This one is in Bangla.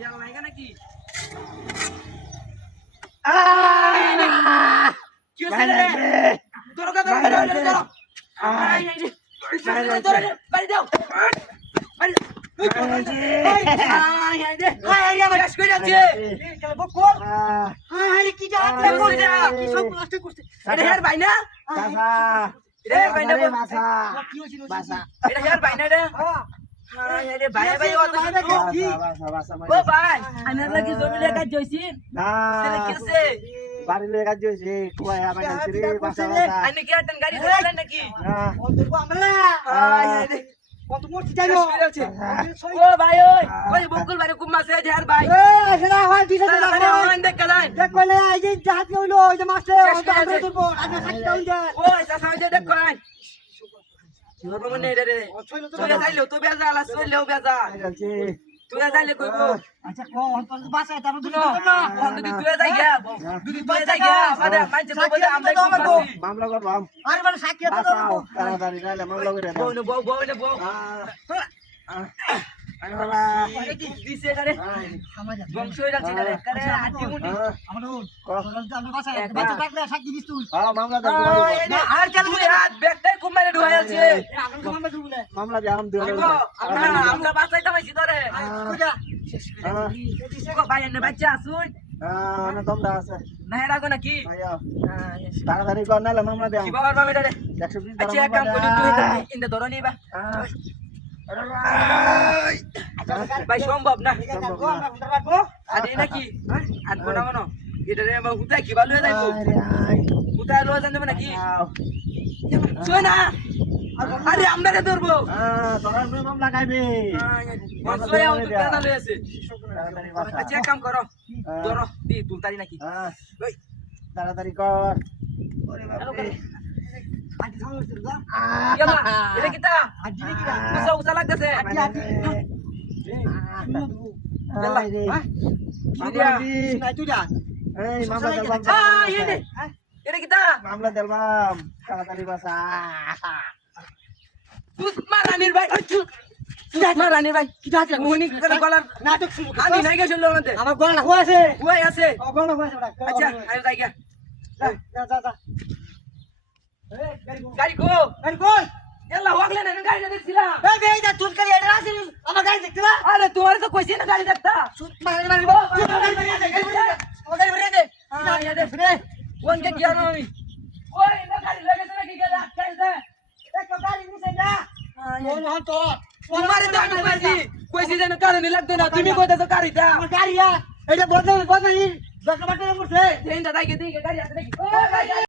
তেল নাই নাকি কি হইছে রে তোর কথা বাড়ি দাও বাড়ি কত মরছি যাইও ও ভাই ওই বকুল ভাই খুব মাছে ঝাড় ভাই সেটা হয় দিছে সেটা দেখ কালাই দেখ কইলে এই যে জাহাজ হইলো ওই যে মাছে আমরা তুলবো আজ সাকি দাও যে ওই চাচা ওই যে দেখ কালাই জীবন মনে রে রে তুই যাইলো তো বেজা আলা চলেও বেজা তুই যাইলে কইবো আচ্ছা কো অন্তর বাসায় তার দুটো না যদি তুই যাই গিয়া যদি তুই যাই গিয়া মানে মাইছে তো বলে আমরা মামলা করবাম আরে মানে সাকি তো দেবো তাড়াতাড়ি নাইলে মামলা করে দাও বউ দিছে করে বংশ হয়ে যাচ্ছে করে আটি মুটি আমরা আমরা বাসায় বাচ্চা থাকলে সাকি দিস তুই হ্যাঁ মামলা দাও না আর কেন মুই হাত ব্যাগটাই খুব মেরে ঢুকাই আছে মামলা দিয়ে আম দিও আমরা বাঁচাইতে পাইছি তোরে ভাই এনে বাচ্চা আসুন না তোমরা আছে না এর আগে নাকি আইও তাড়াতাড়ি কর নাইলে মামলা দাও কি বাবার বাবা রে 120 আচ্ছা এক কাম করি তুই ইন্দে ধরে নিবা ভাই সম্ভব না আরে নাকি আনবো না মনো এটা রে বাবু কোথায় কি ভালো হয়ে যাইবো কোথায় লয়ে যাবে নাকি শুই না আরে আমরা রে ধরবো তোরা মামলা গাইবে বসে আও তো কেন লয়ে আছে আচ্ছা এক কাম করো ধরো দি তুলতারি নাকি ওই তাড়াতাড়ি কর আজ সামনে চল যা কেমন এটা কিটা আজ দিলে কি উসা উসা লাগতেছে আই রে মামলা দি নাই তুই যা এই মামলা দেলবাম এটা কিটা মামলা দেলবাম তাড়াতাড়ি বাসা মারানির ভাই মারানির ভাই কিটা আছে মুনি করে গলার নাটক শুরু আমি নাই গেছিল ওনাতে আমার গলা হয়ে আছে ওই আছে ও গলা হয়ে আছে আচ্ছা আরে যাই গা যা যা যা গাড়ি গো গাড়ি কই এলা হোগলে না গাড়ি দেখছিলাম এই বে এই তুই গাড়ি এটা আছে আমার গাড়ি দেখতে না আরে তোমার তো কইছি না গাড়ি দেখতা মারি মারি গাড়ি ভরে দে রে কোন কে গিয়া না আমি ওই না গাড়ি লাগাছে নাকি গেল আটকাইছে এক গাড়ি নিছে না কোন হল তো তোমারে তো আমি কইছি যেন কারণে লাগতো না তুমি কইতাছো গাড়িটা আমার গাড়ি এটা বদল বদল দশ বাটে মরছে ট্রেনটা দাইকে দিকে গাড়ি আছে নাকি